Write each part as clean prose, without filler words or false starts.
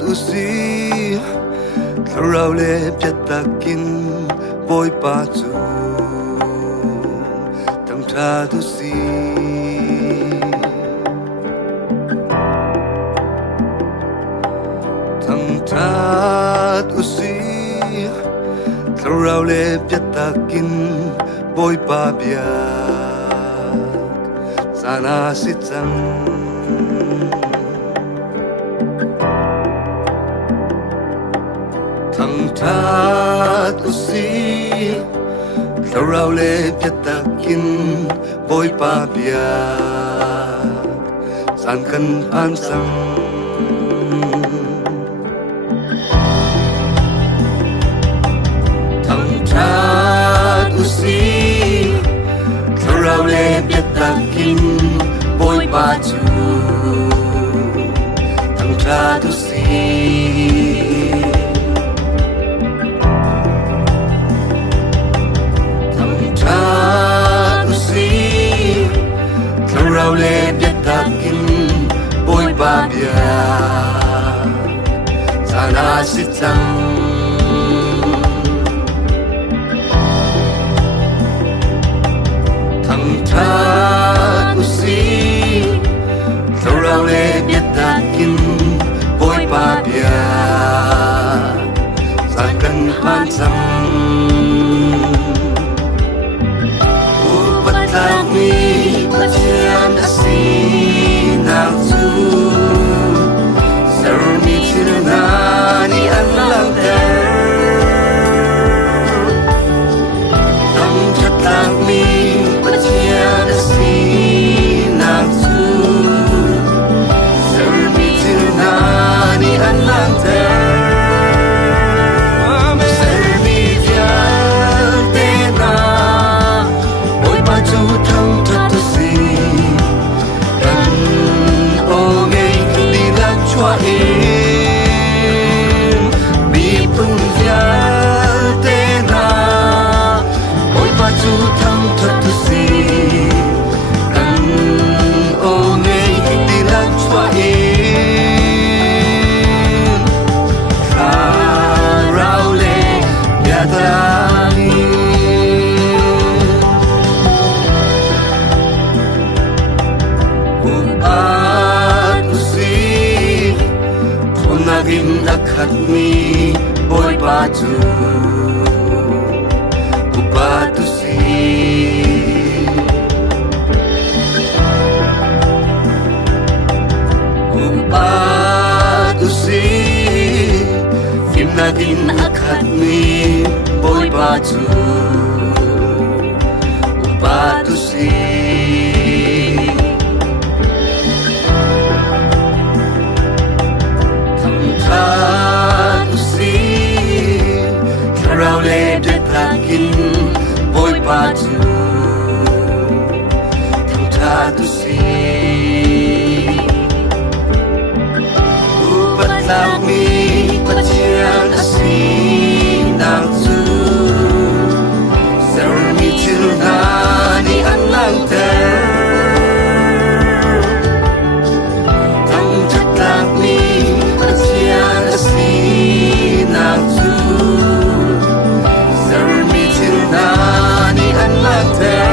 usi Rau le piatakin boy patu Tam ta usi Tam ta usi Rau le piatakin boy pa biak Sana sitang Tat usi Rau le piatakin boy pa biak San kan pansang Tat usi Rau le piatakin boy pa tu Tat usi Rau le piatakin boy pa biak Sana sitang Thang tat usi Rau le piatakin boy pa biak San kan pansang Upatami Pacian asinang su Sermi cinani alang ter Tam chatami Pacian asinang su Sermi cinani alang ter Sermi vial tena Boy baju thang thatu si Kan ome di lak chua im Bi pun vial tena Boy baju thang thatu si Kan ome di lak chua im Rau le piatakin Upat usi Naging akhat mi boy patu Upat usi Upat usi Kim naging akhat mi boy patu Upat usi Tat usi Rau le piatakin boy patu Tat usi Upat lami Pacian asinang su Sermi cinani alang ter Tam chatami Pacian asinang su Sermi cinani alang ter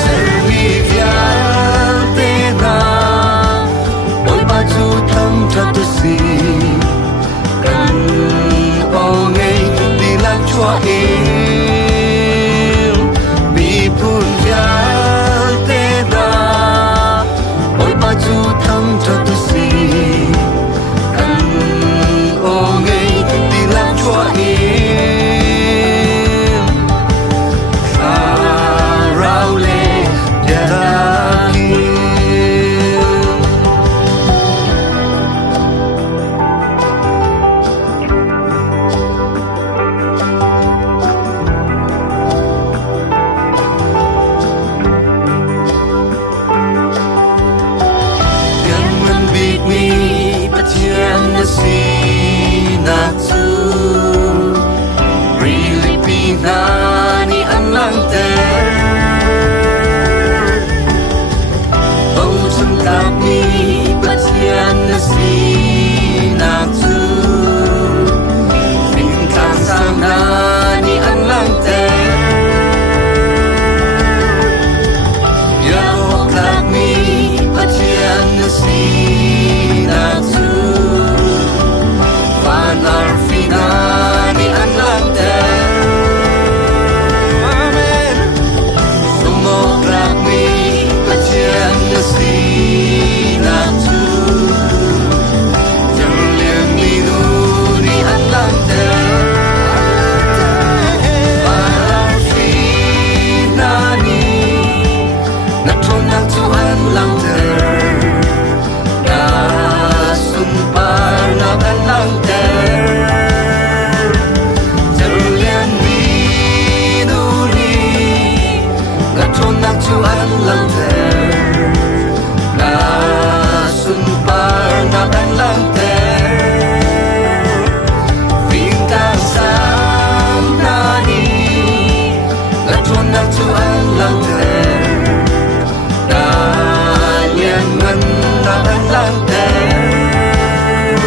Sermi vial tena Boy baju thang Tuhan lang ter na liangan na ang lang ter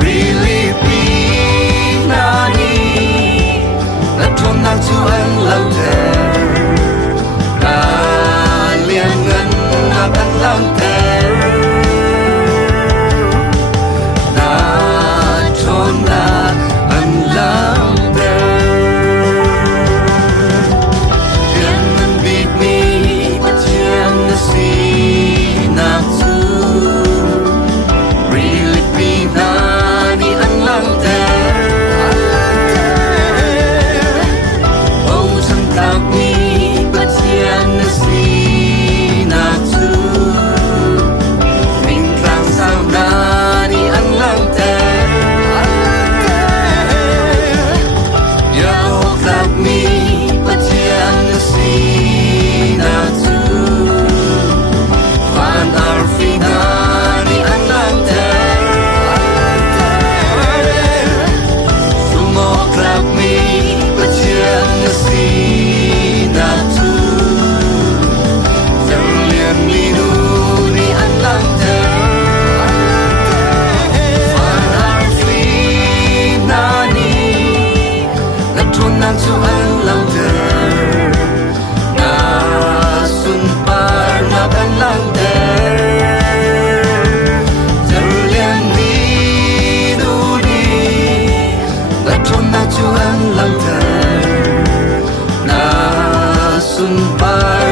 really pinani na tunang Tuhan lang ter na liangan na ang lang ter na tunang ang lang ter. Tuhan lang ter na sunpar na kan lang ter terlian minuni na tunang Tuhan lang ter na sunpar